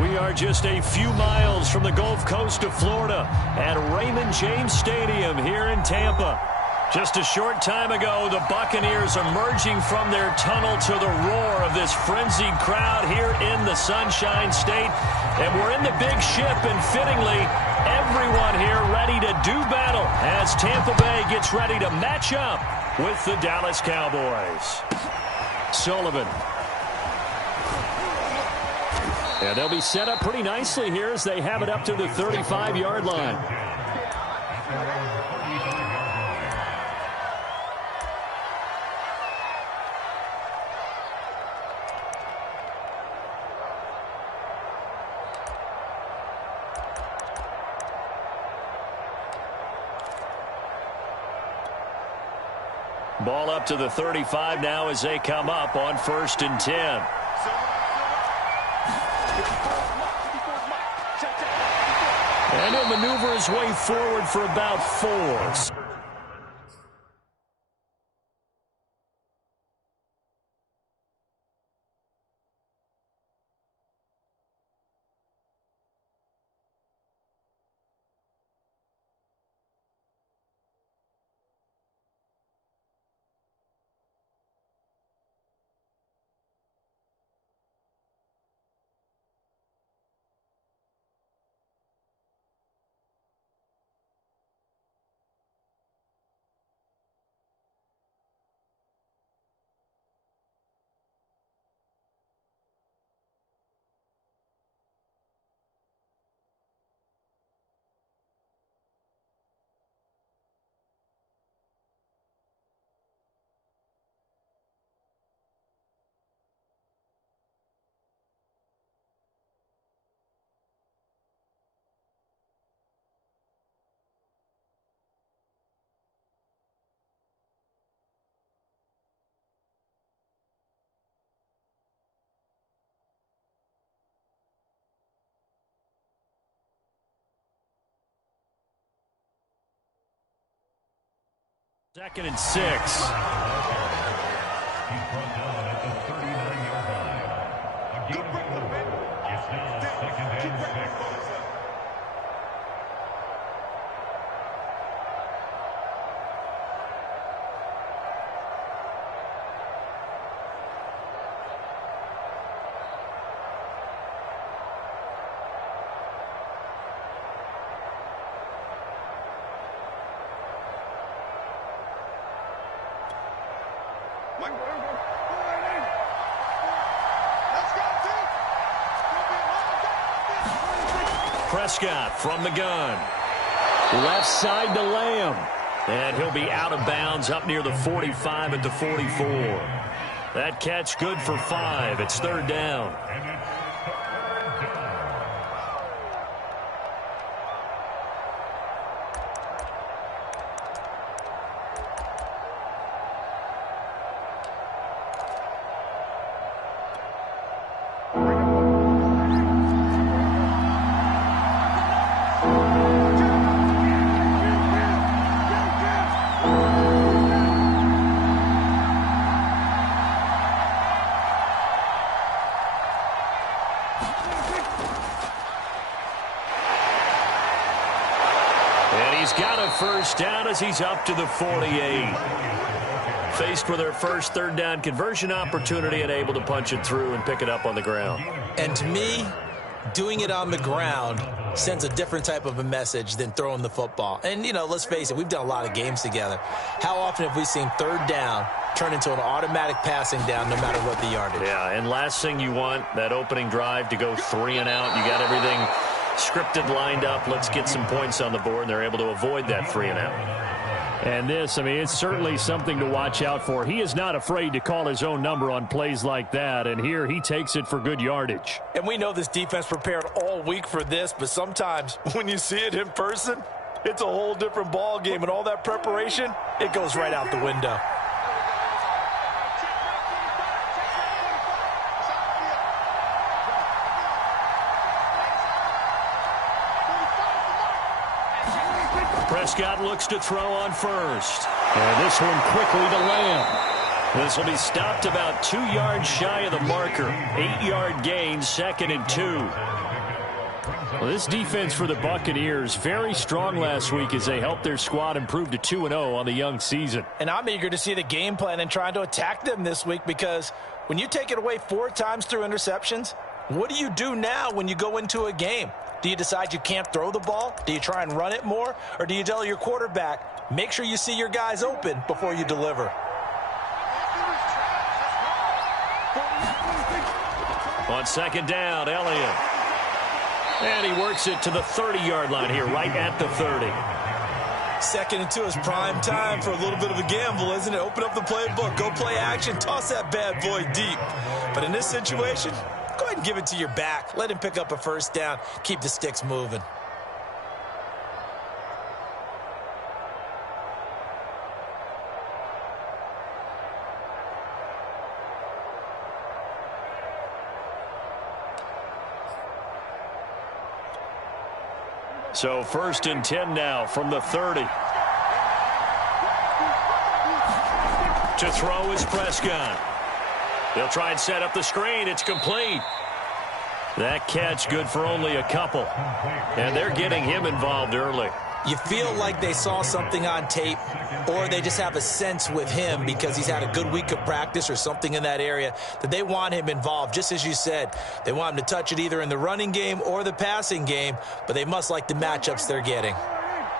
We are just a few miles from the Gulf Coast of Florida at Raymond James Stadium here in Tampa. Just a short time ago, the Buccaneers emerging from their tunnel to the roar of this frenzied crowd here in the Sunshine State. And we're in the big ship, and fittingly, everyone here ready to do battle as Tampa Bay gets ready to match up with the Dallas Cowboys. Sullivan. And they'll be set up pretty nicely here as they have it up to the 35-yard line. Ball up to the 35 now as they come up on 1st and 10. And he'll maneuver his way forward for about 4. Second and 6. He's brought down at the 39-yard line. A gain of 4. It's now 2nd and 6. Prescott from the gun. Left side to Lamb. And he'll be out of bounds up near the 45 at the 44. That catch good for 5. It's 3rd down. First down as he's up to the 48. Faced with their first 3rd down conversion opportunity and able to punch it through and pick it up on the ground. And to me, doing it on the ground sends a different type of a message than throwing the football. And, you know, let's face it, we've done a lot of games together. How often have we seen 3rd down turn into an automatic passing down no matter what the yardage? Yeah, and last thing you want, that opening drive to go 3 and out. You got everything scripted, lined up. Let's get some points on the board, and they're able to avoid that 3 and out. And this, I mean, it's certainly something to watch out for. He is not afraid to call his own number on plays like that, and here he takes it for good yardage. And we know this defense prepared all week for this, but sometimes when you see it in person, it's a whole different ball game, and all that preparation, it goes right out the window. Prescott looks to throw on first. And this one quickly to Lamb. This will be stopped about 2 yards shy of the marker. 8-yard gain, 2nd and 2. Well, this defense for the Buccaneers, very strong last week as they helped their squad improve to 2-0 on the young season. And I'm eager to see the game plan and trying to attack them this week, because when you take it away 4 times through interceptions, what do you do now when you go into a game? Do you decide you can't throw the ball? Do you try and run it more? Or do you tell your quarterback, make sure you see your guys open before you deliver? On 2nd down, Elliott. And he works it to the 30-yard line here, right at the 30. 2nd and 2 is prime time for a little bit of a gamble, isn't it? Open up the playbook, go play action, toss that bad boy deep. But in this situation, go ahead and give it to your back. Let him pick up a 1st down. Keep the sticks moving. So 1st and 10 now from the 30. To throw is Prescott. They'll try and set up the screen. It's complete. That catch good for only a couple. And they're getting him involved early. You feel like they saw something on tape, or they just have a sense with him because he's had a good week of practice or something in that area that they want him involved. Just as you said, they want him to touch it either in the running game or the passing game, but they must like the matchups they're getting.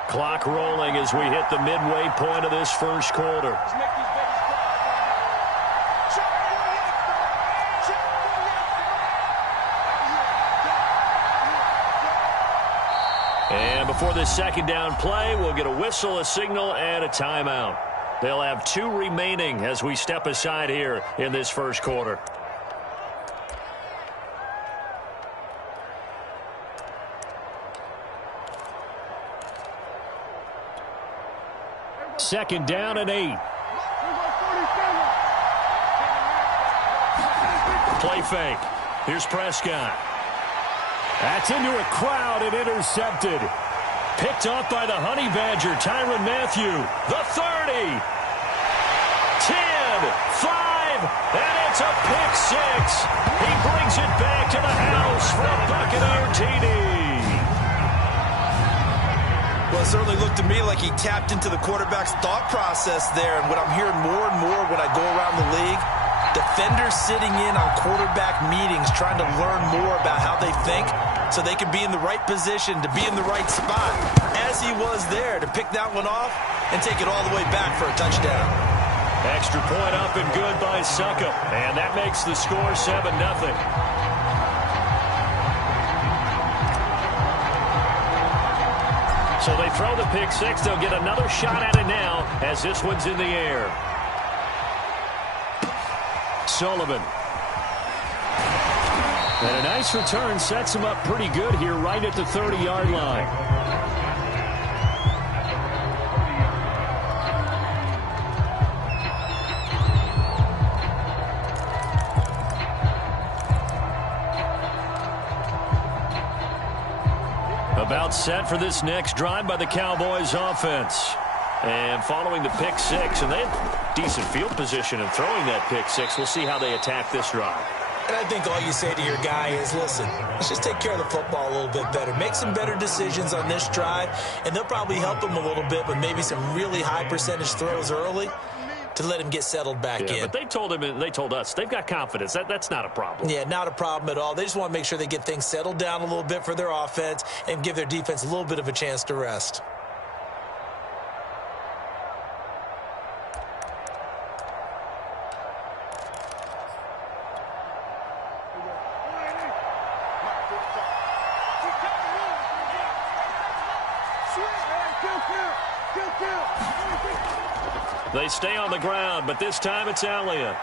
Clock rolling as we hit the midway point of this 1st quarter. And before this 2nd down play, we'll get a whistle, a signal, and a timeout. They'll have 2 remaining as we step aside here in this 1st quarter. Second down and 8. Play fake. Here's Prescott. That's into a crowd and intercepted. Picked off by the Honey Badger, Tyrann Mathieu. The 30. 10, 5, and it's a pick 6. He brings it back to the house for a Buccaneer TD. Well, it certainly looked to me like he tapped into the quarterback's thought process there. And what I'm hearing more and more when I go around the league, defenders sitting in on quarterback meetings trying to learn more about how they think so they can be in the right position to be in the right spot, as he was there to pick that one off and take it all the way back for a touchdown. Extra point up and good by Suckup, and that makes the score 7-0. So they throw the pick 6. They'll get another shot at it now as this one's in the air. Sullivan. And a nice return sets him up pretty good here right at the 30-yard line. About set for this next drive by the Cowboys offense. And following the pick 6, and they had decent field position in throwing that pick 6. We'll see how they attack this drive. And I think all you say to your guy is, listen, let's just take care of the football a little bit better. Make some better decisions on this drive, and they'll probably help him a little bit, but maybe some really high percentage throws early to let him get settled back in. But they told him, and they told us, they've got confidence. That's not a problem. Yeah, not a problem at all. They just want to make sure they get things settled down a little bit for their offense and give their defense a little bit of a chance to rest. They stay on the ground, but this time it's Elliott.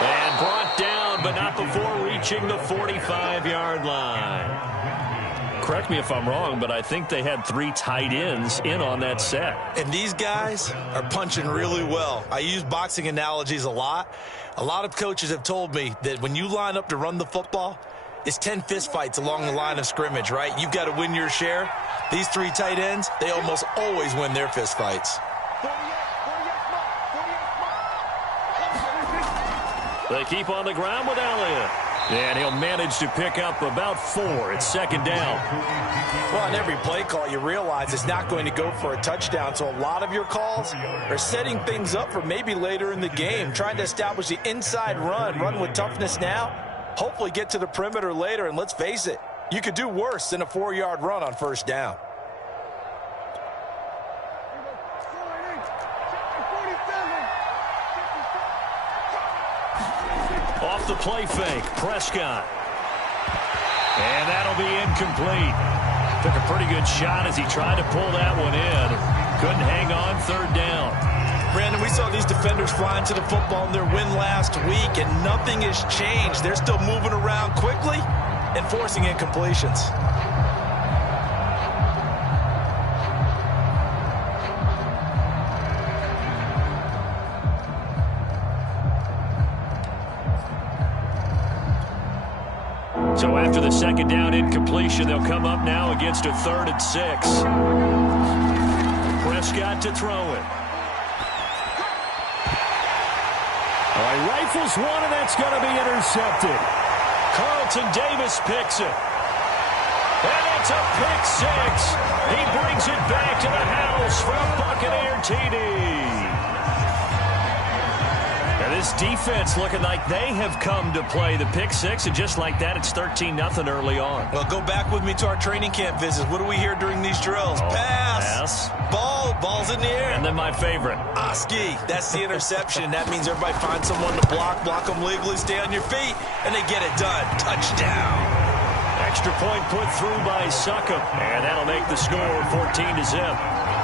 And brought down, but not before reaching the 45-yard line. Correct me if I'm wrong, but I think they had 3 tight ends in on that set. And these guys are punching really well. I use boxing analogies a lot. A lot of coaches have told me that when you line up to run the football, it's 10 fistfights along the line of scrimmage, right? You've got to win your share. These 3 tight ends, they almost always win their fistfights. They keep on the ground with Elliott. And he'll manage to pick up about 4. It's second down. Well, on every play call, you realize it's not going to go for a touchdown. So a lot of your calls are setting things up for maybe later in the game, trying to establish the inside run with toughness now, hopefully get to the perimeter later. And let's face it, you could do worse than a 4-yard run on first down. Off the play fake, Prescott. And that'll be incomplete. Took a pretty good shot as he tried to pull that one in. Couldn't hang on, third down. Brandon, we saw these defenders flying to the football in their win last week, and nothing has changed. They're still moving around quickly and forcing incompletions. So after the second down incompletion, they'll come up now against a 3rd and 6. Prescott to throw it. All right, rifles one, and that's going to be intercepted. Carlton Davis picks it. And it's a pick 6. He brings it back to the house for a Buccaneer TD. And this defense looking like they have come to play the pick 6, and just like that, it's 13-0 early on. Well, go back with me to our training camp visits. What do we hear during these drills? Pass. Ball's in the air. And then my favorite. Oski. That's the interception. That means everybody finds someone to block them legally, stay on your feet, and they get it done. Touchdown. Extra point put through by Succop, and that'll make the score 14-0.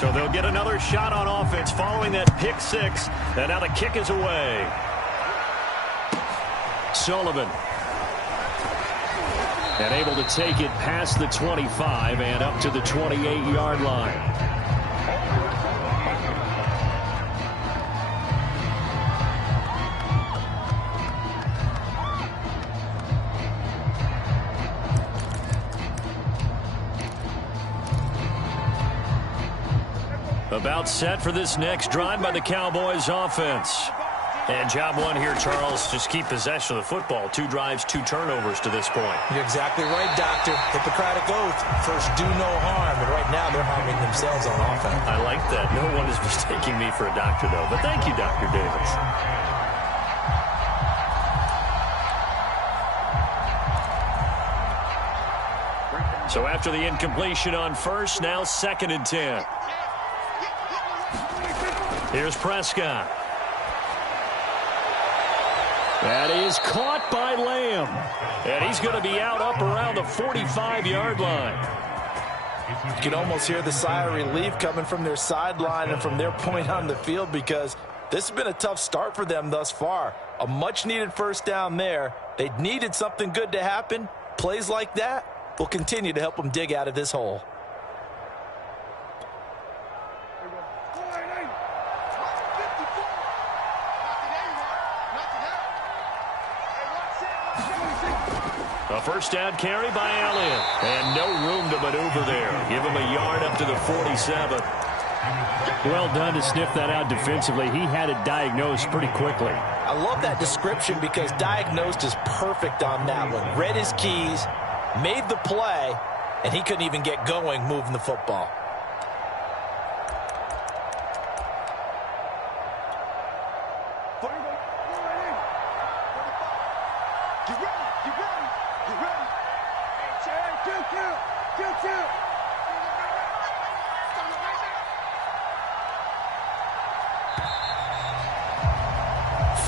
So they'll get another shot on offense following that pick 6. And now the kick is away. Sullivan. And able to take it past the 25 and up to the 28-yard line. About set for this next drive by the Cowboys offense. And job one here, Charles, just keep possession of the football. 2 drives, 2 turnovers to this point. You're exactly right, Doctor. Hippocratic oath. First, do no harm. And right now, they're harming themselves on offense. I like that. No one is mistaking me for a doctor, though. But thank you, Dr. Davis. So after the incompletion on first, now 2nd and 10. Here's Prescott. That is caught by Lamb. And he's going to be out up around the 45-yard line. You can almost hear the sigh of relief coming from their sideline and from their point on the field, because this has been a tough start for them thus far. A much-needed first down there. They needed something good to happen. Plays like that will continue to help them dig out of this hole. A first down carry by Elliott. And no room to maneuver there. Give him a yard up to the 47. Well done to sniff that out defensively. He had it diagnosed pretty quickly. I love that description, because diagnosed is perfect on that one. Read his keys, made the play, and he couldn't even get going moving the football.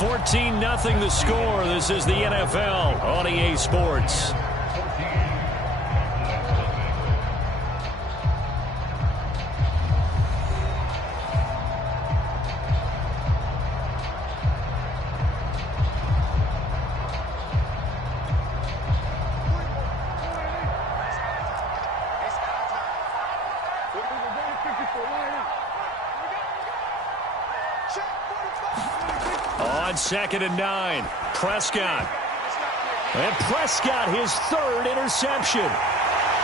$14-0 the score. This is the NFL on EA Sports. On 2nd and 9, Prescott. And Prescott, his third interception.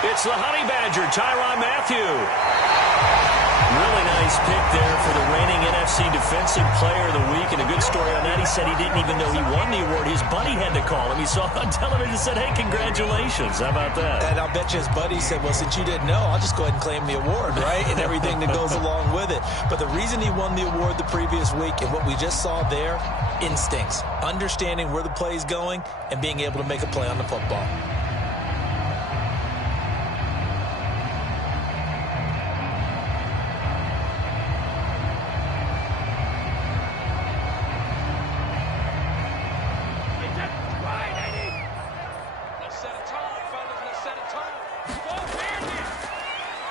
It's the Honey Badger, Tyrann Mathieu. Really nice pick there for the reigning NFC Defensive Player of the Week. And a good story on that, he said he didn't even know he won the award. His buddy had to call him. He saw it on television and said, hey, congratulations. How about that? And I'll bet you his buddy said, well, since you didn't know, I'll just go ahead and claim the award, right? And everything that goes along with it. But the reason he won the award the previous week and what we just saw there, instincts, understanding where the play is going and being able to make a play on the football.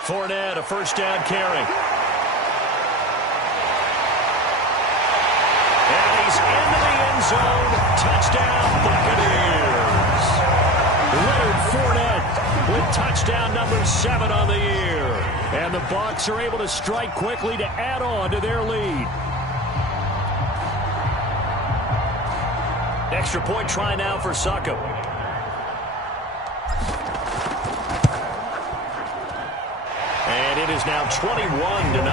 Fournette, a first down carry. And he's into the end zone. Touchdown, Buccaneers. Leonard Fournette with touchdown number 7 on the year. And the Bucs are able to strike quickly to add on to their lead. Extra point try now for Succop. And it is now 21-0.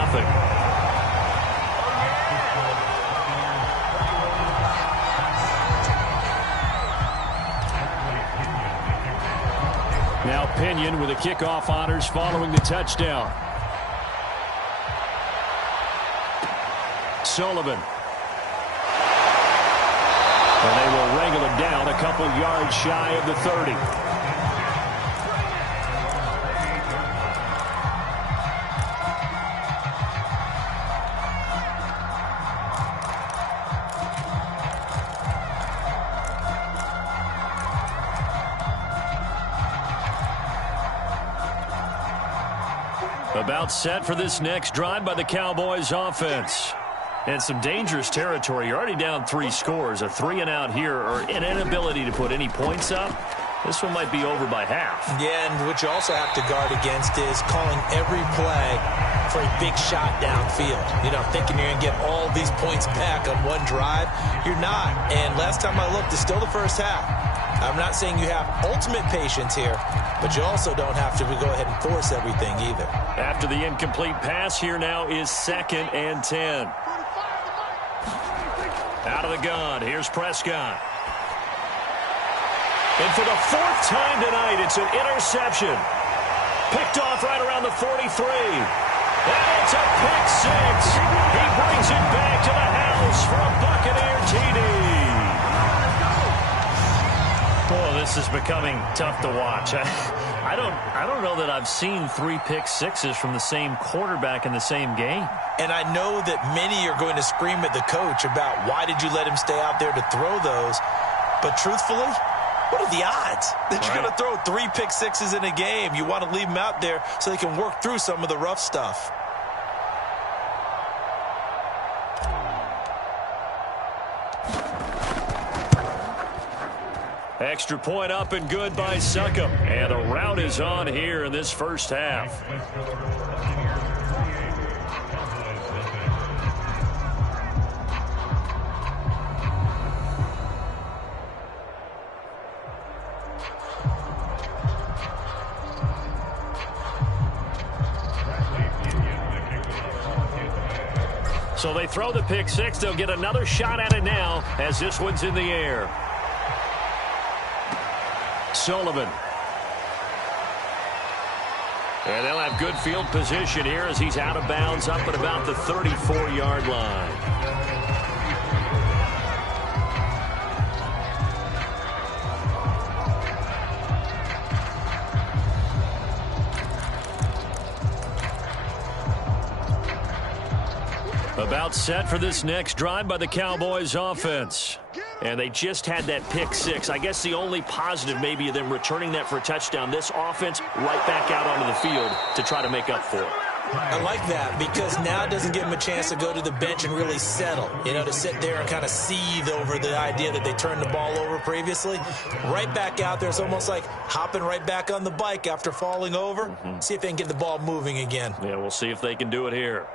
Now Pinion with the kickoff honors following the touchdown. Sullivan. And they will wrangle it down a couple yards shy of the 30. About set for this next drive by the Cowboys offense. And some dangerous territory. You're already down 3 scores. A 3-and-out here or an inability to put any points up. This one might be over by half. Yeah, and what you also have to guard against is calling every play for a big shot downfield. You know, thinking you're going to get all these points back on one drive. You're not. And last time I looked, it's still the first half. I'm not saying you have ultimate patience here, but you also don't have to go ahead and force everything either. After the incomplete pass, here now is 2nd and 10. Out of the gun, here's Prescott. And for the 4th time tonight, it's an interception. Picked off right around the 43. And it's a pick 6. He brings it back to the house for a Buccaneer TD. Oh, this is becoming tough to watch. I don't know that I've seen 3 pick 6s from the same quarterback in the same game. And I know that many are going to scream at the coach about why did you let him stay out there to throw those. But truthfully, what are the odds that you're going to throw 3 pick 6s in a game? You want to leave them out there so they can work through some of the rough stuff. Extra point up and good by Succop. And a rout is on here in this first half. So they throw the pick 6. They'll get another shot at it now as this one's in the air. Sullivan. And they'll have good field position here as he's out of bounds up at about the 34-yard line. About set for this next drive by the Cowboys offense. And they just had that pick 6. I guess the only positive maybe of them returning that for a touchdown. This offense right back out onto the field to try to make up for it. I like that because now it doesn't give them a chance to go to the bench and really settle. You know, to sit there and kind of seethe over the idea that they turned the ball over previously. Right back out there. It's almost like hopping right back on the bike after falling over. See if they can get the ball moving again. Yeah, we'll see if they can do it here.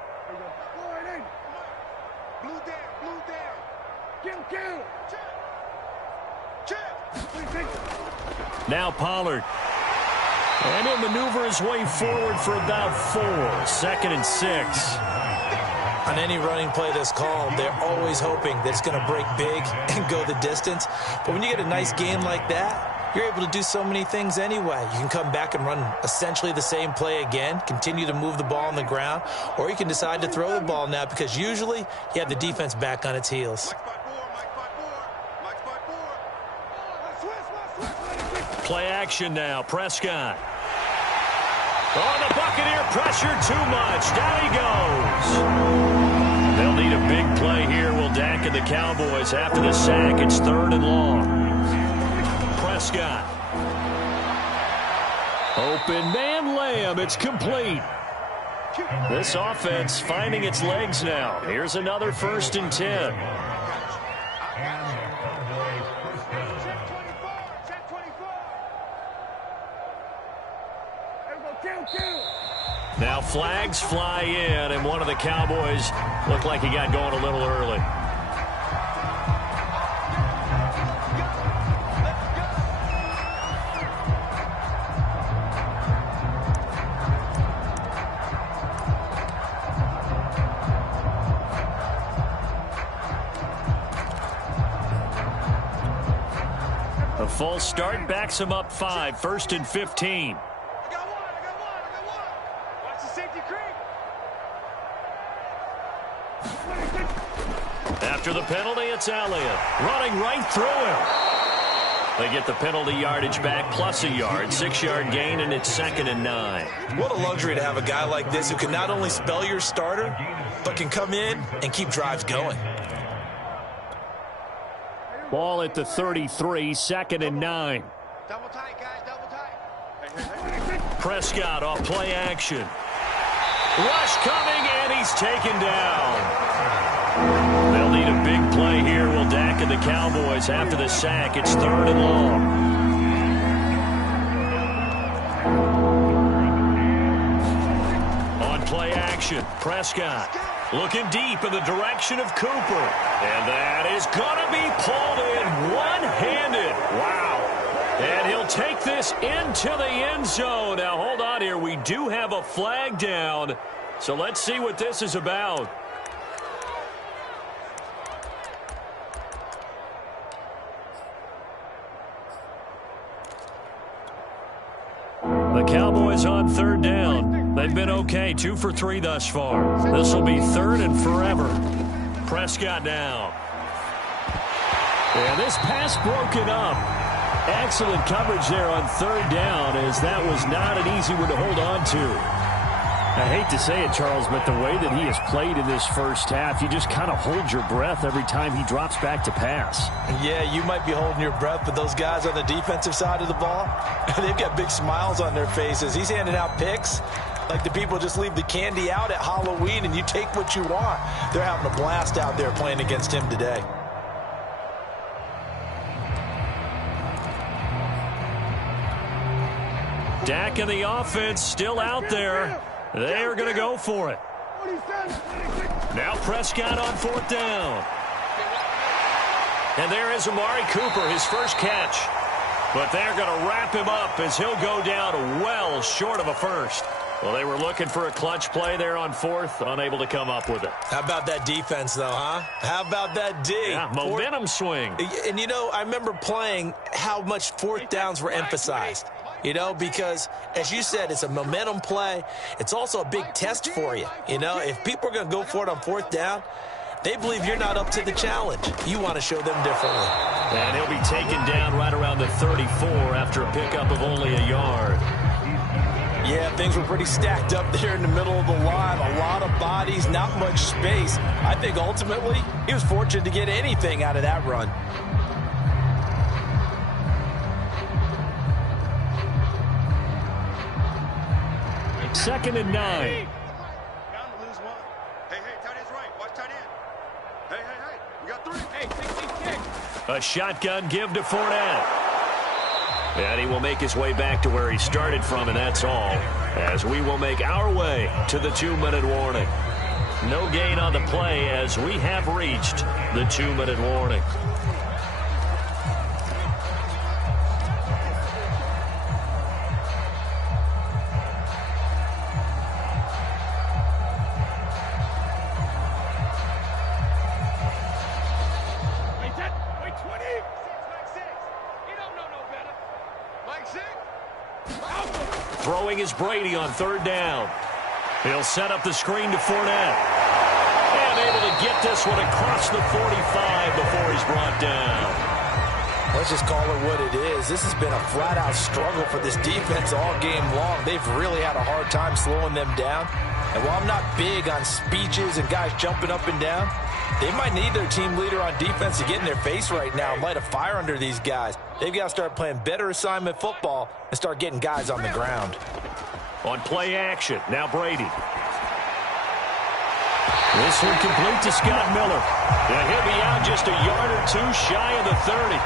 Now Pollard. And he'll maneuver his way forward for about 4. 2nd and 6. On any running play that's called, they're always hoping that it's going to break big and go the distance. But when you get a nice game like that, you're able to do so many things anyway. You can come back and run essentially the same play again, continue to move the ball on the ground, or you can decide to throw the ball now because usually you have the defense back on its heels. Play action now. Prescott. Oh, the Buccaneer pressure too much. Down he goes. They'll need a big play here. Will Dak and the Cowboys after the sack. It's 3rd and long. Prescott. Open man Lamb. It's complete. This offense finding its legs now. Here's another 1st and 10. Now flags fly in, and one of the Cowboys looked like he got going a little early. A full start backs him up 5, 1st and 15. After the penalty, it's Elliott running right through him. They get the penalty yardage back plus a yard, 6-yard gain, and it's 2nd and 9. What a luxury to have a guy like this who can not only spell your starter, but can come in and keep drives going. Ball at the 33, 2nd and 9. Double tight, guys, double tight. Prescott off play action. Rush coming, and he's taken down. They'll need a big play here. Will Dak and the Cowboys after the sack. It's 3rd and long. On play action, Prescott looking deep in the direction of Cooper. And that is going to be pulled in one-handed. Wow. And he'll take this into the end zone. Now, hold on here. We do have a flag down. So let's see what this is about. The Cowboys on 3rd down. They've been okay, 2 for 3 thus far. This will be 3rd and forever. Prescott now. And this pass broken up. Excellent coverage there on 3rd down, as that was not an easy one to hold on to. I hate to say it, Charles, but the way that he has played in this first half, you just kind of hold your breath every time he drops back to pass. Yeah, you might be holding your breath, but those guys on the defensive side of the ball, they've got big smiles on their faces. He's handing out picks like the people just leave the candy out at Halloween and you take what you want. They're having a blast out there playing against him today. Dak and the offense still out there. They are going to go for it. Now Prescott on 4th down. And there is Amari Cooper, his first catch. But they're going to wrap him up as he'll go down well short of a first. Well, they were looking for a clutch play there on 4th, unable to come up with it. How about that defense, though, huh? How about that D? Yeah, momentum swing. And, you know, I remember playing how much 4th downs were emphasized. You know, because, as you said, it's a momentum play. It's also a big test for you. You know, if people are going to go for it on 4th down, they believe you're not up to the challenge. You want to show them differently. And he'll be taken down right around the 34 after a pickup of only a yard. Yeah, things were pretty stacked up there in the middle of the line. A lot of bodies, not much space. I think ultimately he was fortunate to get anything out of that run. Second and 9. Hey, tight end's right. Watch tight end. Hey. We got 3. Hey, 6. A shotgun give to Fournette. And he will make his way back to where he started from, and that's all. As we will make our way to the 2-minute warning. No gain on the play as we have reached the 2-minute warning. Throwing is Brady on third down. He'll set up the screen to Fournette. And able to get this one across the 45 before he's brought down. Let's just call it what it is. This has been a flat-out struggle for this defense all game long. They've really had a hard time slowing them down. And while I'm not big on speeches and guys jumping up and down, they might need their team leader on defense to get in their face right now and light a fire under these guys. They've got to start playing better assignment football and start getting guys on the ground. On play action, now Brady. This one complete to Scott Miller. And he'll be out just a yard or two shy of the 30.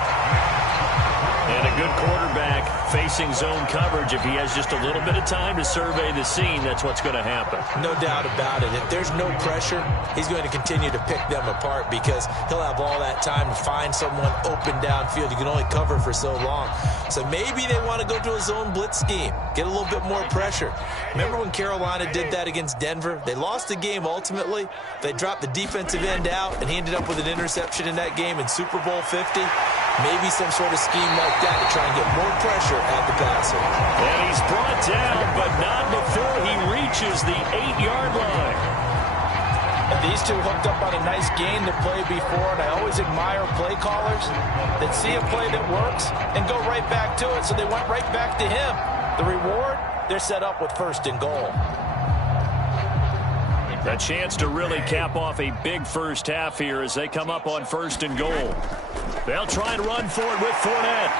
And a good quarterback facing zone coverage. If he has just a little bit of time to survey the scene, that's what's going to happen. No doubt about it. If there's no pressure, he's going to continue to pick them apart because he'll have all that time to find someone open downfield. You can only cover for so long. So maybe they want to go to a zone blitz scheme, get a little bit more pressure. Remember when Carolina did that against Denver? They lost the game ultimately. They dropped the defensive end out, and he ended up with an interception in that game in Super Bowl 50. Maybe some sort of scheme like that to try and get more pressure at the passer. And he's brought down, but not before he reaches the 8-yard line. And these two hooked up on a nice gain the play before, and I always admire play callers that see a play that works and go right back to it, so they went right back to him. The reward, they're set up with 1st and goal. A chance to really cap off a big first half here as they come up on 1st and goal. They'll try and run for it with Fournette.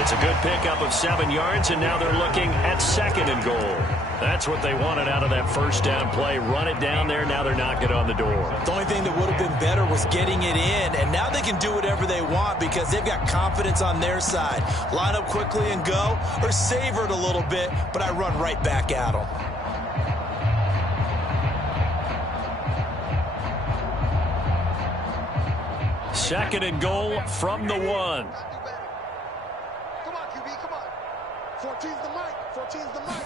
It's a good pickup of 7 yards, and now they're looking at 2nd and goal. That's what they wanted out of that first down play. Run it down there. Now they're knocking on the door. The only thing that would have been better was getting it in, and now they can do whatever they want because they've got confidence on their side. Line up quickly and go, or savor it a little bit, but I run right back at them. Second and goal from the 1. Come on, QB, come on. 14's the mic. 14's the mic.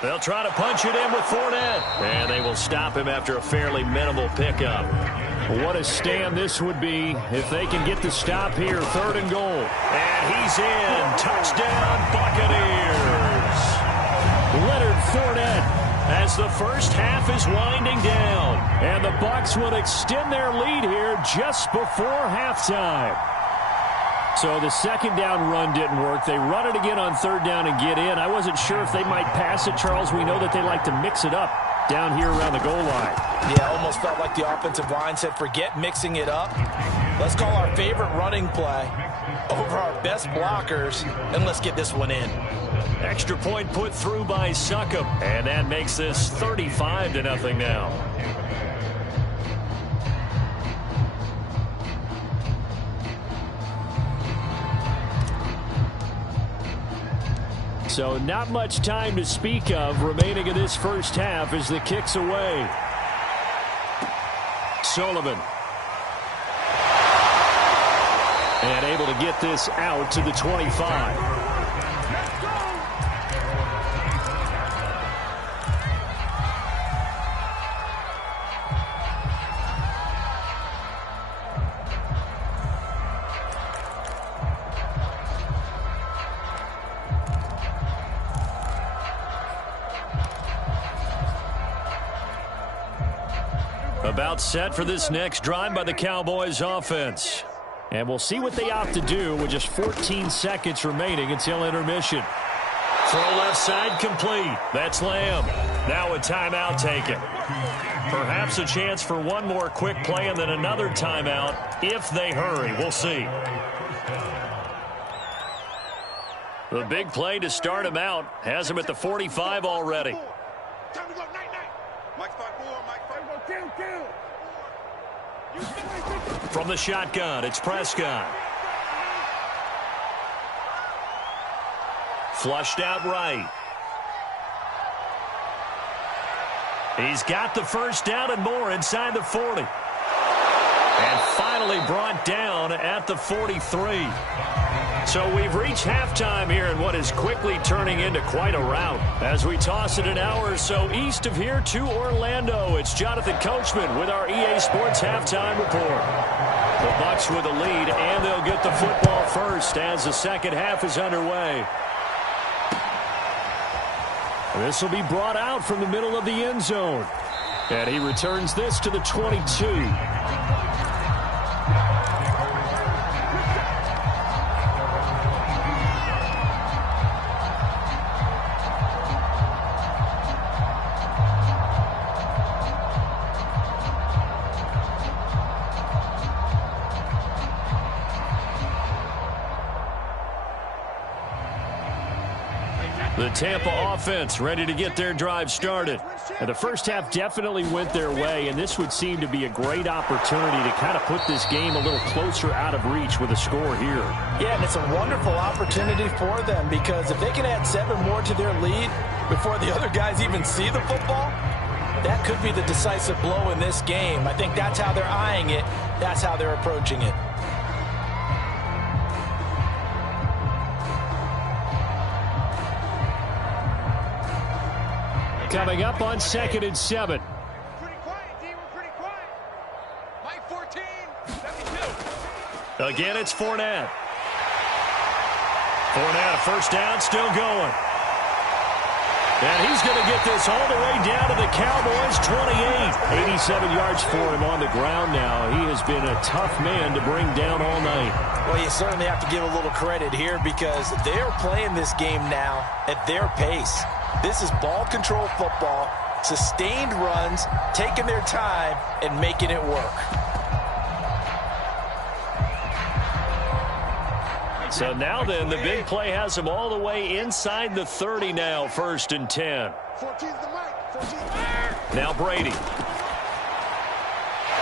They'll try to punch it in with Fournette. And they will stop him after a fairly minimal pickup. What a stand this would be if they can get the stop here. 3rd and goal. And he's in. Touchdown, Buccaneers. Leonard Fournette. As the first half is winding down. And the Bucs will extend their lead here just before halftime. So the 2nd down run didn't work. They run it again on 3rd down and get in. I wasn't sure if they might pass it, Charles. We know that they like to mix it up down here around the goal line. Yeah, almost felt like the offensive line said, forget mixing it up. Let's call our favorite running play over our best blockers, and let's get this one in. Extra point put through by Succop. And that makes this 35-0 now. So not much time to speak of remaining in this first half as the kick's away. Sullivan. And able to get this out to the 25. About set for this next drive by the Cowboys offense. And we'll see what they opt to do with just 14 seconds remaining until intermission. Throw left side complete. That's Lamb. Now a timeout taken. Perhaps a chance for one more quick play and then another timeout if they hurry. We'll see. The big play to start him out has him at the 45 already. Time to go, night. Mike's 5-4, Mike 5-4, kill. From the shotgun, it's Prescott. Flushed out right. He's got the first down and more inside the 40. And finally brought down at the 43. So we've reached halftime here in what is quickly turning into quite a rout. As we toss it an hour or so east of here to Orlando, it's Jonathan Coachman with our EA Sports Halftime Report. The Bucs with a lead, and they'll get the football first as the second half is underway. This will be brought out from the middle of the end zone. And he returns this to the 22. The Tampa offense ready to get their drive started. And the first half definitely went their way, and this would seem to be a great opportunity to kind of put this game a little closer out of reach with a score here. Yeah, and it's a wonderful opportunity for them because if they can add 7 more to their lead before the other guys even see the football, that could be the decisive blow in this game. I think that's how they're eyeing it. That's how they're approaching it. Coming up on 2nd and 7. Pretty quiet, D. We're pretty quiet. Mike 14, 72. Again, it's Fournette. Fournette, a first down, still going. And he's going to get this all the way down to the Cowboys' 28. 87 yards for him on the ground now. He has been a tough man to bring down all night. Well, you certainly have to give a little credit here because they're playing this game now at their pace. This is ball control football, sustained runs, taking their time, and making it work. So now then, the big play has him all the way inside the 30 now, 1st and 10. 14's the mic. 14's Now Brady.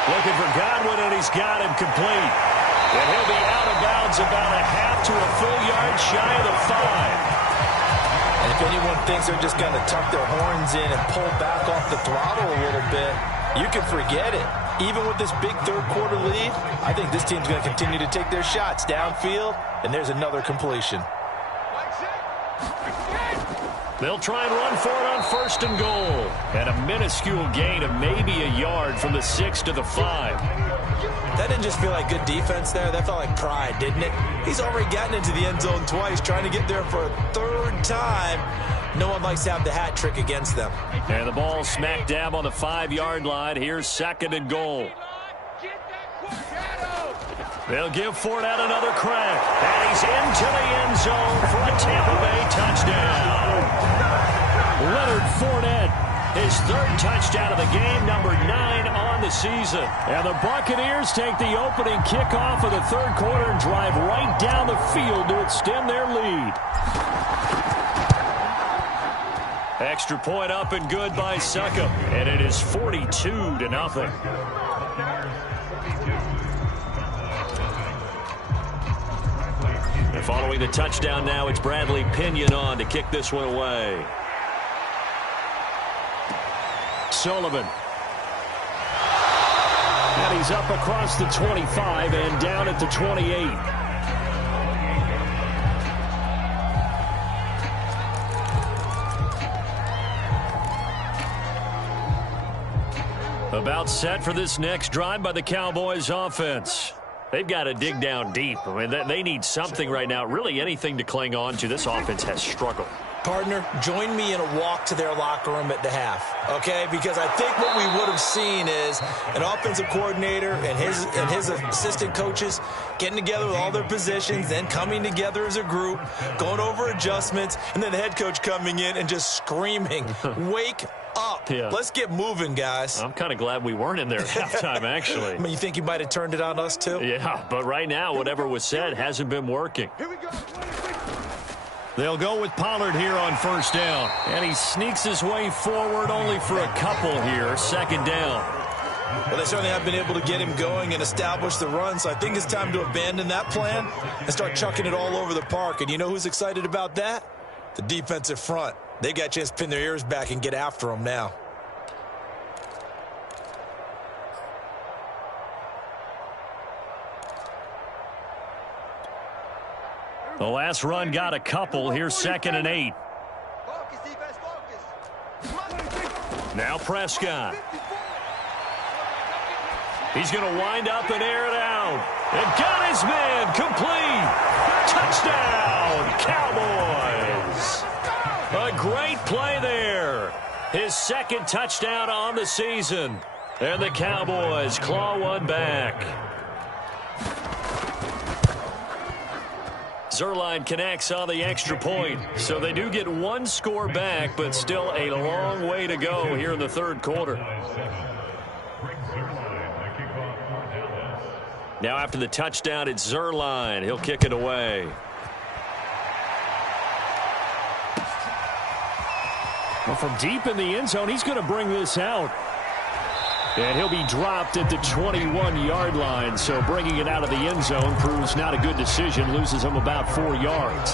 Looking for Godwin, and he's got him complete. And he'll be out of bounds about a half to a full yard shy of the 5. And if anyone thinks they're just going to tuck their horns in and pull back off the throttle a little bit, you can forget it. Even with this big third-quarter lead, I think this team's going to continue to take their shots downfield, and there's another completion. They'll try and run for it on 1st and goal. And a minuscule gain of maybe a yard from the 6 to the 5. That didn't just feel like good defense there. That felt like pride, didn't it? He's already gotten into the end zone twice, trying to get there for a 3rd time. No one likes to have the hat trick against them. And the ball smack dab on the 5-yard line. Here's 2nd and goal. They'll give Fournette another crack. And he's into the end zone for a Tampa Bay touchdown. Leonard Fournette, his 3rd touchdown of the game, number 9 on the season. And the Buccaneers take the opening kickoff of the 3rd quarter and drive right down the field to extend their lead. Extra point up and good by Succop. And it is 42-0. And following the touchdown now, it's Bradley Pinion on to kick this one away. Sullivan. And he's up across the 25 and down at the 28. About set for this next drive by the Cowboys offense. They've got to dig down deep. I mean, they need something right now, really anything to cling on to. This offense has struggled. Partner, join me in a walk to their locker room at the half, okay? Because I think what we would have seen is an offensive coordinator and his assistant coaches getting together with all their positions, then coming together as a group, going over adjustments, and then the head coach coming in and just screaming, wake up. Yeah. Let's get moving, guys. I'm kind of glad we weren't in there at halftime, actually. I mean, you think he might have turned it on us, too? Yeah, but right now, whatever was said hasn't been working. Here we go. They'll go with Pollard here on 1st down. And he sneaks his way forward only for a couple here. 2nd down. Well, they certainly have been able to get him going and establish the run, so I think it's time to abandon that plan and start chucking it all over the park. And you know who's excited about that? The defensive front. They got a chance to pin their ears back and get after him now. The last run got a couple. Here's 2nd and 8. Focus, defense, focus. Now Prescott. He's going to wind up and air it out. his man, complete. Touchdown, Cowboys. A great play there. His second touchdown on the season. And the Cowboys claw one back. Zuerlein connects on the extra point. So they do get one score back, but still a long way to go here in the third quarter. Now after the touchdown, it's Zuerlein. He'll kick it away. Well, from deep in the end zone, he's going to bring this out. And he'll be dropped at the 21-yard line. So bringing it out of the end zone proves not a good decision. Loses him about 4 yards.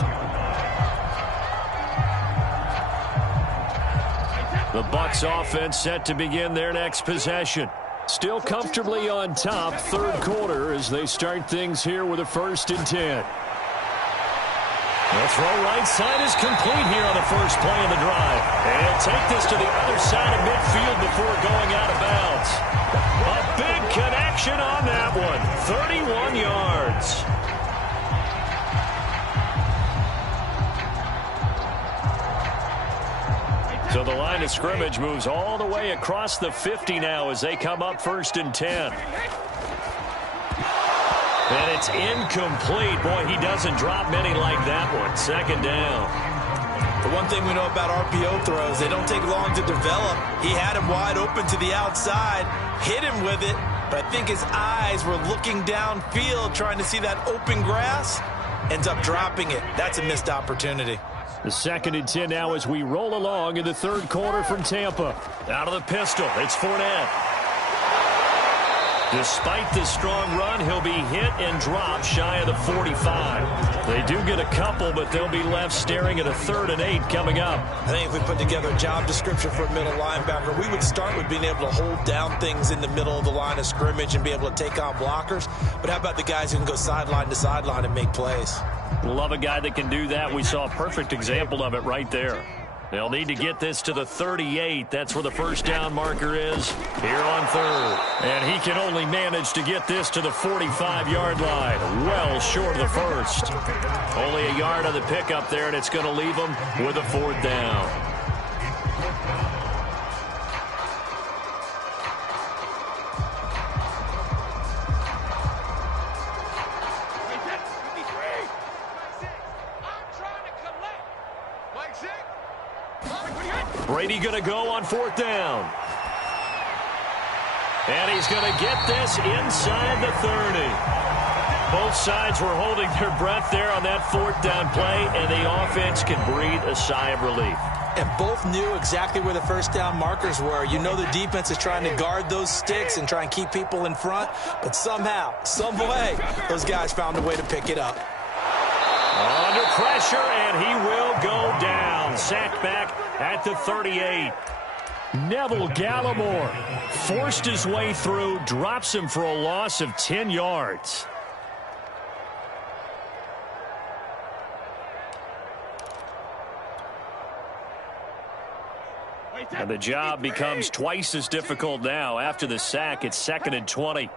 The Bucs offense set to begin their next possession. Still comfortably on top, third quarter, as they start things here with a 1st and 10. The throw right side is complete here on the first play of the drive. And he'll take this to the other side of midfield before going out of bounds. A big connection on that one. 31 yards. So the line of scrimmage moves all the way across the 50 now as they come up 1st and 10. And it's incomplete. Boy, he doesn't drop many like that one. 2nd down. The one thing we know about RPO throws, they don't take long to develop. He had him wide open to the outside, hit him with it, but I think his eyes were looking downfield trying to see that open grass. Ends up dropping it. That's a missed opportunity. The 2nd and 10 now as we roll along in the third quarter from Tampa. Out of the pistol, it's Fournette. Despite the strong run, he'll be hit and dropped shy of the 45. They do get a couple, but they'll be left staring at a 3rd and 8 coming up. I think if we put together a job description for a middle linebacker, we would start with being able to hold down things in the middle of the line of scrimmage and be able to take on blockers. But how about the guys who can go sideline to sideline and make plays? Love a guy that can do that. We saw a perfect example of it right there. They'll need to get this to the 38. That's where the 1st down marker is here on 3rd. And he can only manage to get this to the 45-yard line. Well short of the 1st. Only a yard on the pickup there, and it's going to leave him with a 4th down. Brady going to go on 4th down. And he's going to get this inside the 30. Both sides were holding their breath there on that 4th down play, and the offense can breathe a sigh of relief. And both knew exactly where the 1st down markers were. You know the defense is trying to guard those sticks and try and keep people in front, but somehow, some way, those guys found a way to pick it up. Under pressure, and he will go down. Sacked back at the 38. Neville Gallimore forced his way through, drops him for a loss of 10 yards. And the job becomes twice as difficult now. After the sack, it's 2nd and 20.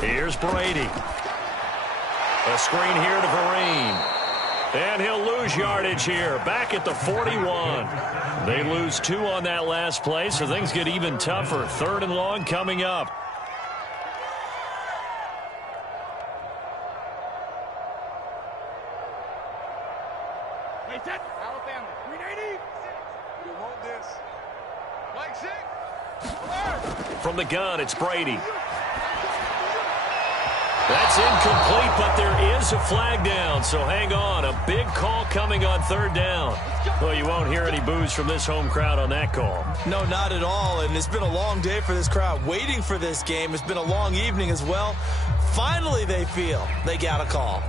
Here's Brady. A screen here to Vereen. And he'll lose yardage here. Back at the 41. They lose 2 on that last play, so things get even tougher. 3rd and long coming up. Alabama, 380. You want this. Mike 6. From the gun, it's Brady. That's incomplete, but there is a flag down, so hang on. A big call coming on 3rd down. Well, you won't hear any boos from this home crowd on that call. No, not at all, and it's been a long day for this crowd waiting for this game. It's been a long evening as well. Finally, they feel they got a call.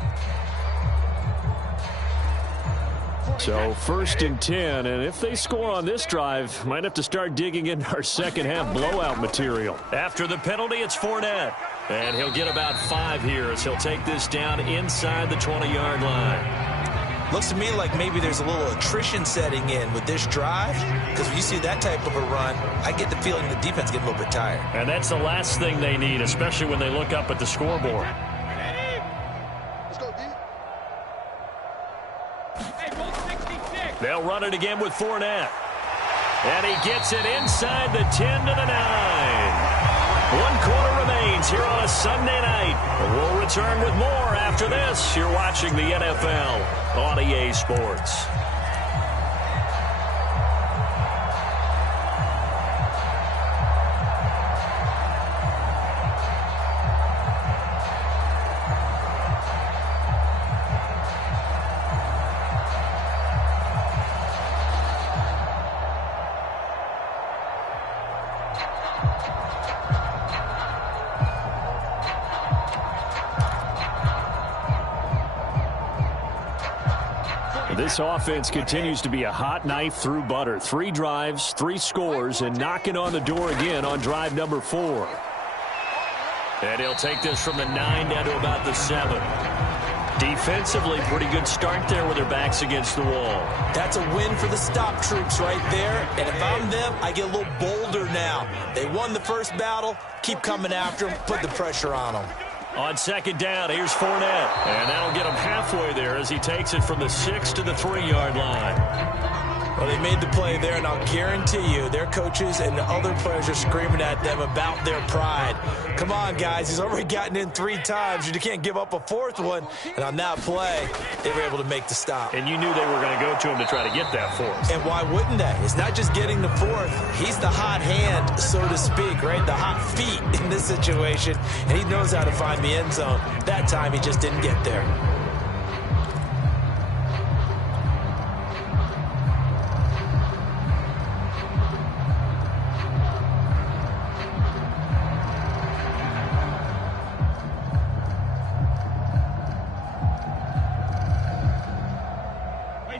So 1st and 10, and if they score on this drive, might have to start digging into our second half blowout material. After the penalty, it's Fournette. And he'll get about 5 here as he'll take this down inside the 20-yard line. Looks to me like maybe there's a little attrition setting in with this drive, because when you see that type of a run, I get the feeling the defense getting a little bit tired. And that's the last thing they need, especially when they look up at the scoreboard. Let's go, D. They'll run it again with Fournette. And he gets it inside the 10 to the 9. 1 quarter remains here on a Sunday night. We'll return with more after this. You're watching the NFL on EA Sports. This offense continues to be a hot knife through butter. 3 drives, 3 scores, and knocking on the door again on drive number 4. And he'll take this from the 9 down to about the 7. Defensively, pretty good start there with their backs against the wall. That's a win for the stop troops right there. And if I'm them, I get a little bolder now. They won the first battle. Keep coming after them. Put the pressure on them. On second down, here's Fournette. And that'll get him halfway there as he takes it from the 6 to the 3-yard line. Well, they made the play there, and I'll guarantee you their coaches and the other players are screaming at them about their pride. Come on, guys. He's already gotten in 3 times. You can't give up a 4th one. And on that play, they were able to make the stop. And you knew they were going to go to him to try to get that 4th. And why wouldn't they? It's not just getting the 4th. He's the hot hand, so to speak, right? The hot feet in this situation. And he knows how to find the end zone. That time, he just didn't get there.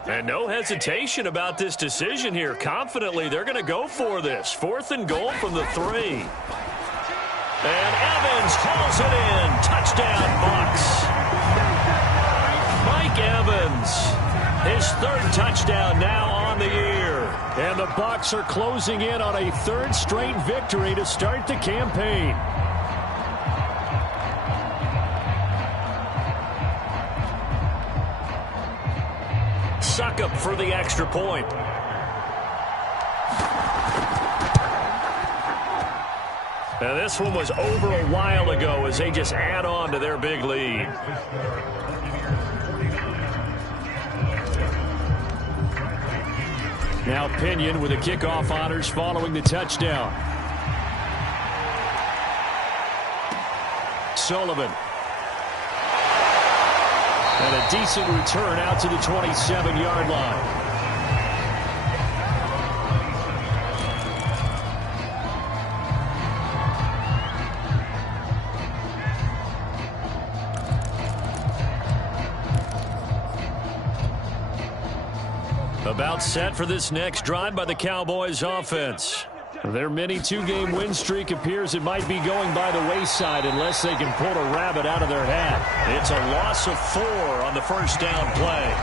And no hesitation about this decision here. Confidently, they're going to go for this. 4th and goal from the 3. And Evans hauls it in. Touchdown, Bucs. Mike Evans, his 3rd touchdown now on the year. And the Bucs are closing in on a 3rd straight victory to start the campaign. Suckup for the extra point. Now this one was over a while ago as they just add on to their big lead. Now Pinion with the kickoff honors following the touchdown. Sullivan. And a decent return out to the 27-yard line. About set for this next drive by the Cowboys offense. Their mini 2-game win streak appears it might be going by the wayside unless they can pull a rabbit out of their hat. It's a loss of 4 on the first down play.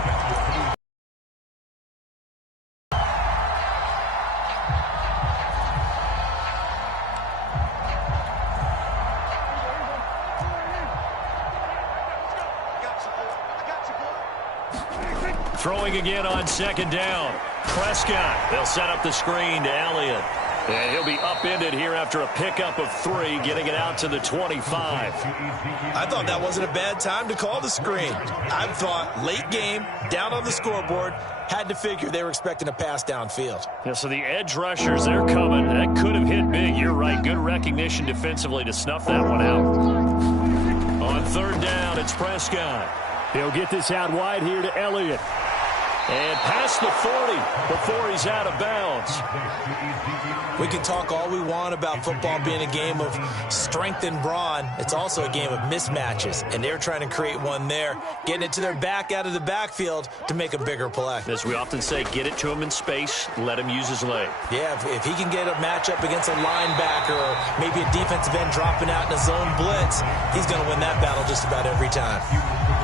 Throwing again on second down. Prescott. They'll set up the screen to Elliott. And he'll be upended here after a pickup of 3, getting it out to the 25. I thought that wasn't a bad time to call the screen. I thought late game, down on the scoreboard, had to figure they were expecting a pass downfield. Yeah, so the edge rushers, they're coming. That could have hit big. You're right. Good recognition defensively to snuff that one out. On 3rd down, it's Prescott. He'll get this out wide here to Elliott. And past the 40 before he's out of bounds. We can talk all we want about football being a game of strength and brawn. It's also a game of mismatches, and they're trying to create one there, getting it to their back out of the backfield to make a bigger play. As we often say, get it to him in space, let him use his leg. Yeah, if he can get a matchup against a linebacker or maybe a defensive end dropping out in a zone blitz, he's going to win that battle just about every time.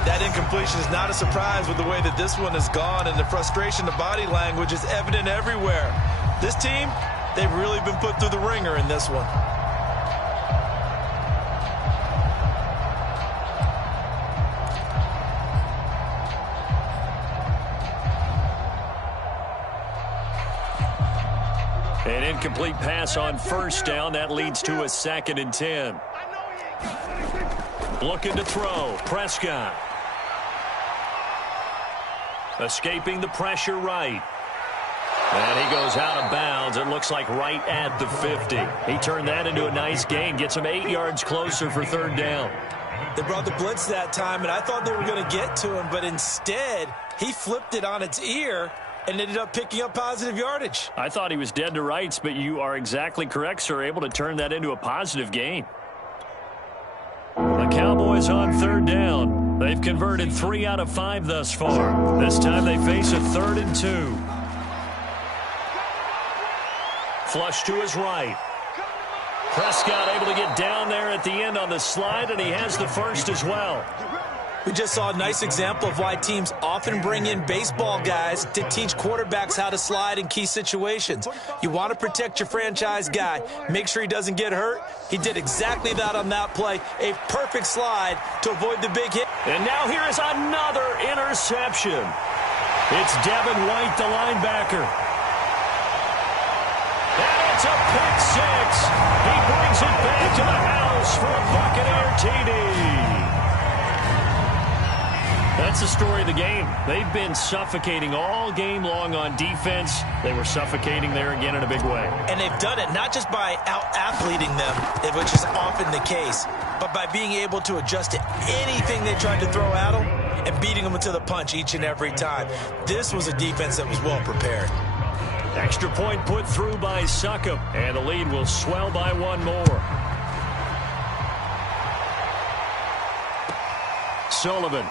That incompletion is not a surprise with the way that this one has gone, and the frustration, the body language is evident everywhere. This team, they've really been put through the ringer in this one. An incomplete pass on first down. That leads to a 2nd and 10. Looking to throw. Prescott. Escaping the pressure right. And he goes out of bounds. It looks like right at the 50. He turned that into a nice gain. Gets him 8 yards closer for 3rd down. They brought the blitz that time, and I thought they were going to get to him, but instead he flipped it on its ear and ended up picking up positive yardage. I thought he was dead to rights, but you are exactly correct, sir. Able to turn that into a positive gain. The Cowboys on 3rd down. They've converted 3 out of 5 thus far. This time they face a 3rd and 2. Flush to his right. Prescott able to get down there at the end on the slide, and he has the first as well. We just saw a nice example of why teams often bring in baseball guys to teach quarterbacks how to slide in key situations. You want to protect your franchise guy. Make sure he doesn't get hurt. He did exactly that on that play. A perfect slide to avoid the big hit. And now here is another interception. It's Devin White, the linebacker. And it's a pick six. He brings it back to the house for a Buccaneer TD. That's the story of the game. They've been suffocating all game long on defense. They were suffocating there again in a big way. And they've done it not just by out-athleting them, which is often the case, but by being able to adjust to anything they tried to throw at them and beating them to the punch each and every time. This was a defense that was well prepared. Extra point put through by Succop, and the lead will swell by one more. Sullivan.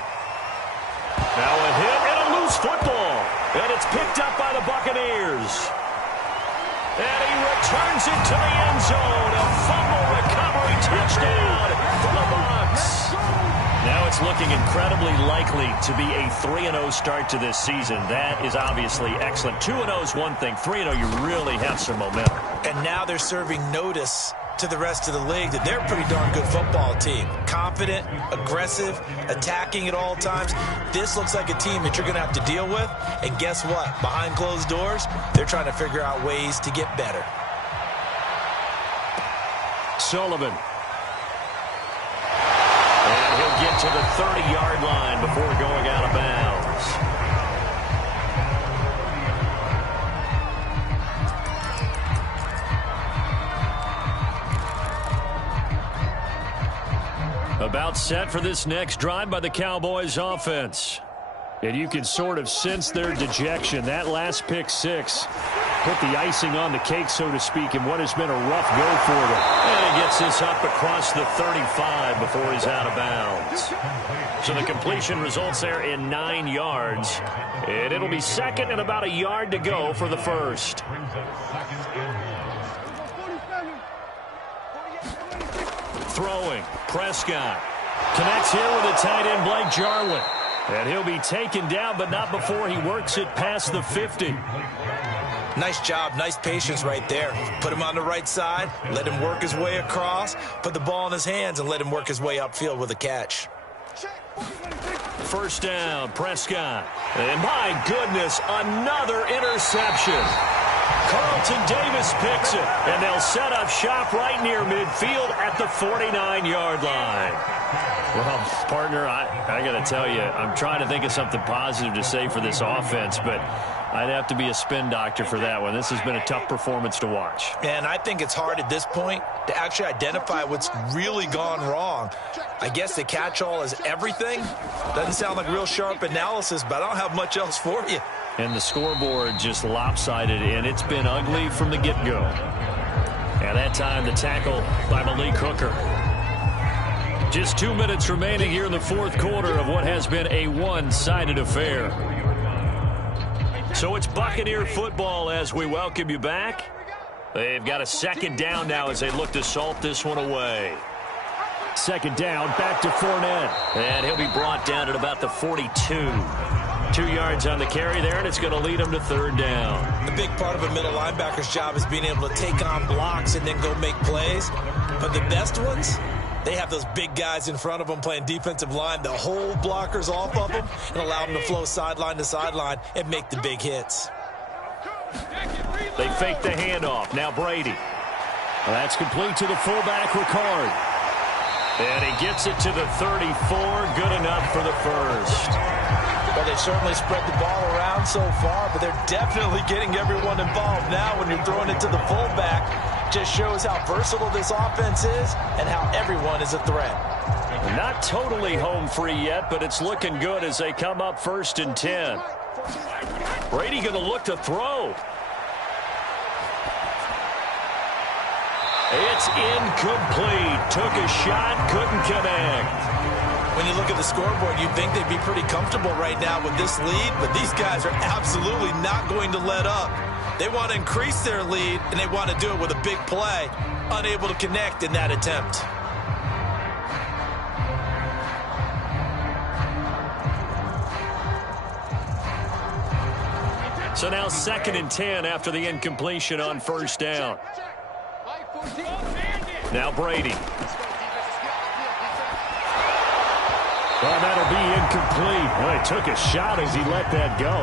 Now a hit and a loose football. And it's picked up by the Buccaneers. And he returns it to the end zone. A fumble recovery touchdown for the Bucs. Now it's looking incredibly likely to be a 3-0 start to this season. That is obviously excellent. 2-0 is one thing. 3-0, you really have some momentum. And now they're serving notice to the rest of the league that they're a pretty darn good football team. Confident, aggressive, attacking at all times. This looks like a team that you're going to have to deal with. And guess what? Behind closed doors, they're trying to figure out ways to get better. Sullivan. And he'll get to the 30-yard line before going out of bounds. About set for this next drive by the Cowboys offense. And you can sort of sense their dejection. That last pick six put the icing on the cake, so to speak, in what has been a rough go for them. And he gets this up across the 35 before he's out of bounds. So the completion results there in 9 yards. And it'll be second and about a yard to go for the first. Throwing. Prescott connects here with a tight end, Blake Jarwin. And he'll be taken down, but not before he works it past the 50. Nice job, nice patience right there. Put him on the right side, let him work his way across, put the ball in his hands, and let him work his way upfield with a catch. First down, Prescott. And my goodness, another interception. Carlton Davis picks it, and they'll set up shop right near midfield at the 49-yard line. Well, partner, I got to tell you, I'm trying to think of something positive to say for this offense, but I'd have to be a spin doctor for that one. This has been a tough performance to watch. And I think it's hard at this point to actually identify what's really gone wrong. I guess the catch-all is everything. Doesn't sound like real sharp analysis, but I don't have much else for you. And the scoreboard just lopsided, and it's been ugly from the get-go. And that time, the tackle by Malik Hooker. Just 2 minutes remaining here in the fourth quarter of what has been a one-sided affair. So it's Buccaneer football as we welcome you back. They've got a second down now as they look to salt this one away. Second down, back to Fournette. And he'll be brought down at about the 42. 2 yards on the carry there, and it's going to lead him to third down. The big part of a middle linebacker's job is being able to take on blocks and then go make plays. But the best ones, they have those big guys in front of them playing defensive line to hold blockers off of them and allow them to flow sideline to sideline and make the big hits. They fake the handoff. Now Brady. Well, that's complete to the fullback, Ricard. And he gets it to the 34. Good enough for the first. Well, they certainly spread the ball around so far, but they're definitely getting everyone involved now when you're throwing it to the fullback. Just shows how versatile this offense is and how everyone is a threat. Not totally home free yet, but it's looking good as they come up 1st and 10. Brady going to look to throw. It's incomplete. Took a shot, couldn't connect. When you look at the scoreboard, you'd think they'd be pretty comfortable right now with this lead, but these guys are absolutely not going to let up. They want to increase their lead, and they want to do it with a big play. Unable to connect in that attempt. So now 2nd and 10 after the incompletion on first down. Now Brady. Well, that'll be incomplete. Well, he took a shot as he let that go.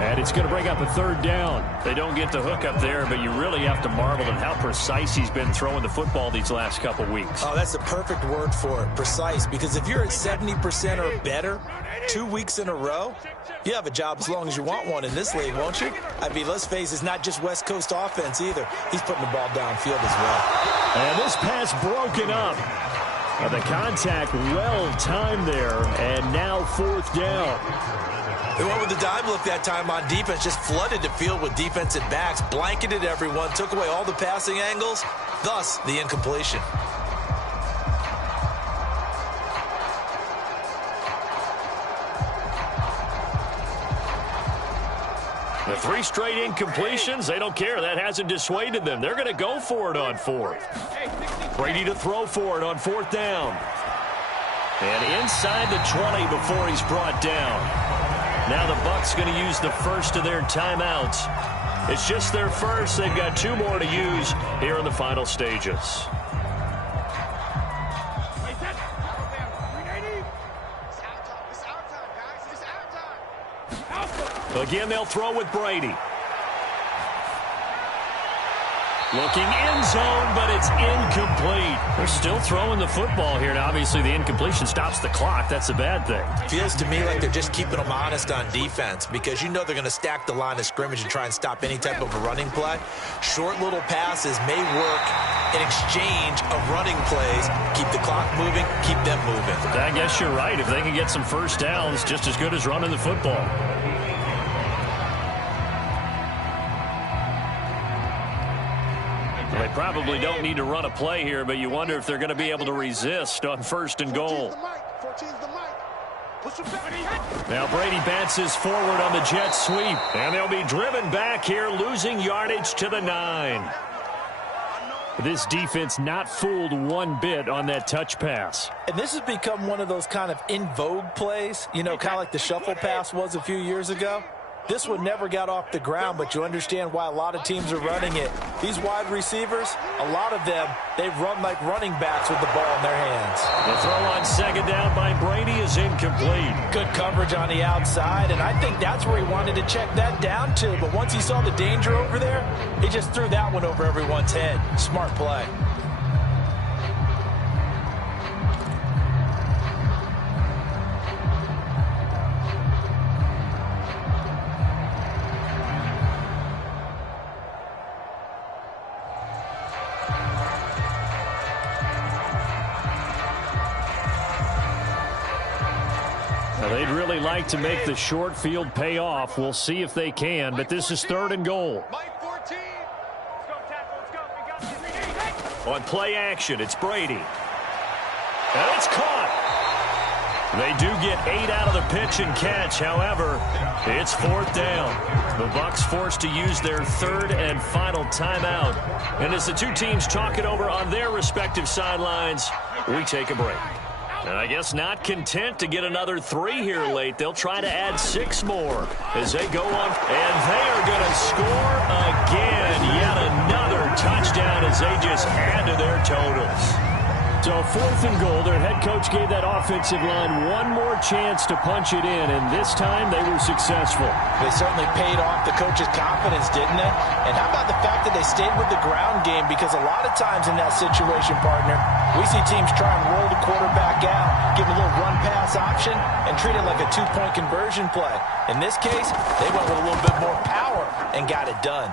And it's going to bring up a third down. They don't get the hook up there, but you really have to marvel at how precise he's been throwing the football these last couple weeks. Oh, that's the perfect word for it, precise. Because if you're at 70% or better 2 weeks in a row, you have a job as long as you want one in this league, won't you? I mean, let's face it, it's not just West Coast offense either. He's putting the ball downfield as well. And this pass broken up. The contact well-timed there, and now 4th down. They went with the dime look that time on defense, just flooded the field with defensive backs, blanketed everyone, took away all the passing angles, thus the incompletion. The 3 straight incompletions, they don't care. That hasn't dissuaded them. They're going to go for it on 4th. Brady to throw for it on 4th down. And inside the 20 before he's brought down. Now the Bucs going to use the first of their timeouts. It's just their first. They've got 2 more to use here in the final stages. Again, they'll throw with Brady. Looking end zone, but it's incomplete. They're still throwing the football here. Now, obviously, the incompletion stops the clock. That's a bad thing. Feels to me like they're just keeping them honest on defense because you know they're going to stack the line of scrimmage and try and stop any type of a running play. Short little passes may work in exchange of running plays. Keep the clock moving, keep them moving. I guess you're right. If they can get some first downs, just as good as running the football. They probably don't need to run a play here, but you wonder if they're going to be able to resist on 1st and goal. Now Brady bounces forward on the jet sweep, and they'll be driven back here, losing yardage to the 9. This defense not fooled one bit on that touch pass. And this has become one of those kind of in vogue plays, you know, kind of like the shuffle pass was a few years ago. This one never got off the ground, but you understand why a lot of teams are running it. These wide receivers, a lot of them, they run like running backs with the ball in their hands. The throw on 2nd down by Brady is incomplete. Good coverage on the outside, and I think that's where he wanted to check that down to. But once he saw the danger over there, he just threw that one over everyone's head. Smart play. Well, they'd really like to make the short field pay off. We'll see if they can, but this is 3rd and goal. Mike 14. Let's go, tackle. Let's go. We got you. On play action, it's Brady. And it's caught. They do get 8 out of the pitch and catch. However, it's 4th down. The Bucs forced to use their 3rd and final timeout. And as the two teams talk it over on their respective sidelines, we take a break. And I guess not content to get another 3 here late. They'll try to add 6 more as they go on. And they are going to score again. Yet another touchdown as they just add to their totals. So 4th and goal, their head coach gave that offensive line one more chance to punch it in, and this time they were successful. They certainly paid off the coach's confidence, didn't they? And how about the fact that they stayed with the ground game? Because a lot of times in that situation, partner, we see teams try and roll the quarterback out, give a little run-pass option, and treat it like a 2-point conversion play. In this case, they went with a little bit more power and got it done.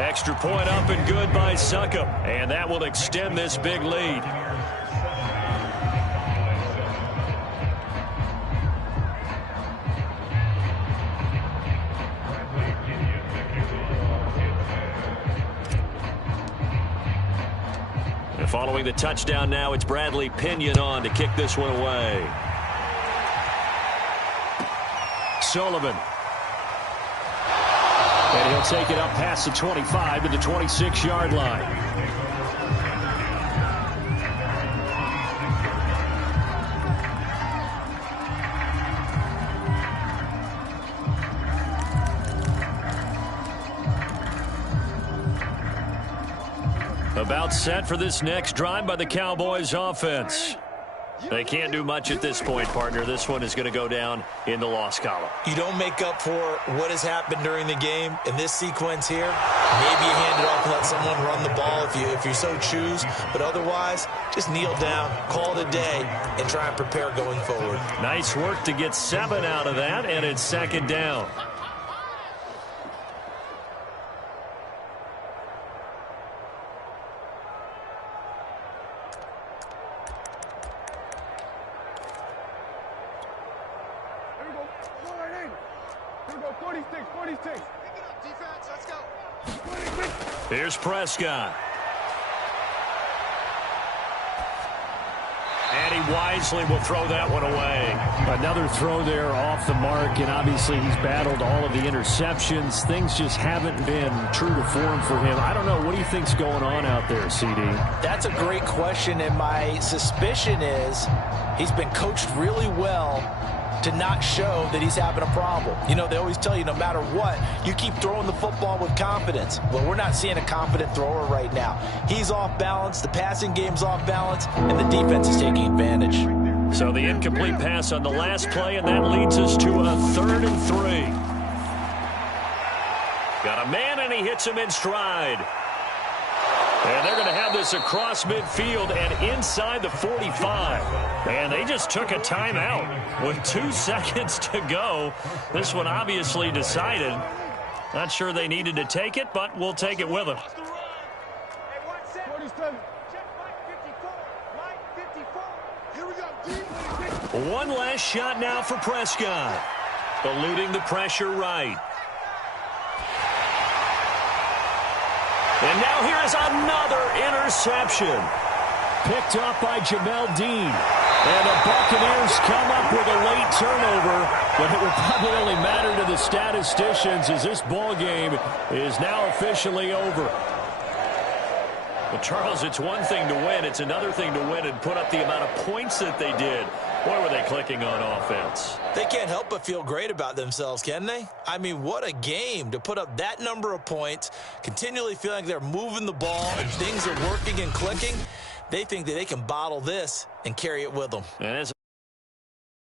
Extra point up and good by Succop, and that will extend this big lead. And following the touchdown now, it's Bradley Pinion on to kick this one away. Sullivan. And he'll take it up past the 25 to the 26-yard line. About set for this next drive by the Cowboys offense. They can't do much at this point, partner. This one is going to go down in the loss column. You don't make up for what has happened during the game in this sequence here. Maybe you hand it off and let someone run the ball if you so choose. But otherwise, just kneel down, call it a day, and try and prepare going forward. Nice work to get 7 out of that, and it's 2nd down. Here's Prescott. And he wisely will throw that one away. Another throw there off the mark, and obviously he's battled all of the interceptions. Things just haven't been true to form for him. I don't know. What do you think's going on out there, CD? That's a great question, and my suspicion is he's been coached really well to not show that he's having a problem. You know, they always tell you no matter what, you keep throwing the football with confidence. Well, we're not seeing a confident thrower right now. He's off balance, the passing game's off balance, and the defense is taking advantage. So the incomplete pass on the last play, and that leads us to a 3rd and 3. Got a man, and he hits him in stride. And they're going to have this across midfield and inside the 45. And they just took a timeout with 2 seconds to go. This one obviously decided. Not sure they needed to take it, but we'll take it with them. One last shot now for Prescott. Eluding the pressure right. And now here is another interception. Picked up by Jamel Dean. And the Buccaneers come up with a late turnover, but it will probably only matter to the statisticians as this ball game is now officially over. Well, Charles, it's one thing to win. It's another thing to win and put up the amount of points that they did. Boy, were they clicking on offense. They can't help but feel great about themselves, can they? I mean, what a game to put up that number of points, continually feeling like they're moving the ball and things are working and clicking. They think that they can bottle this and carry it with them. And as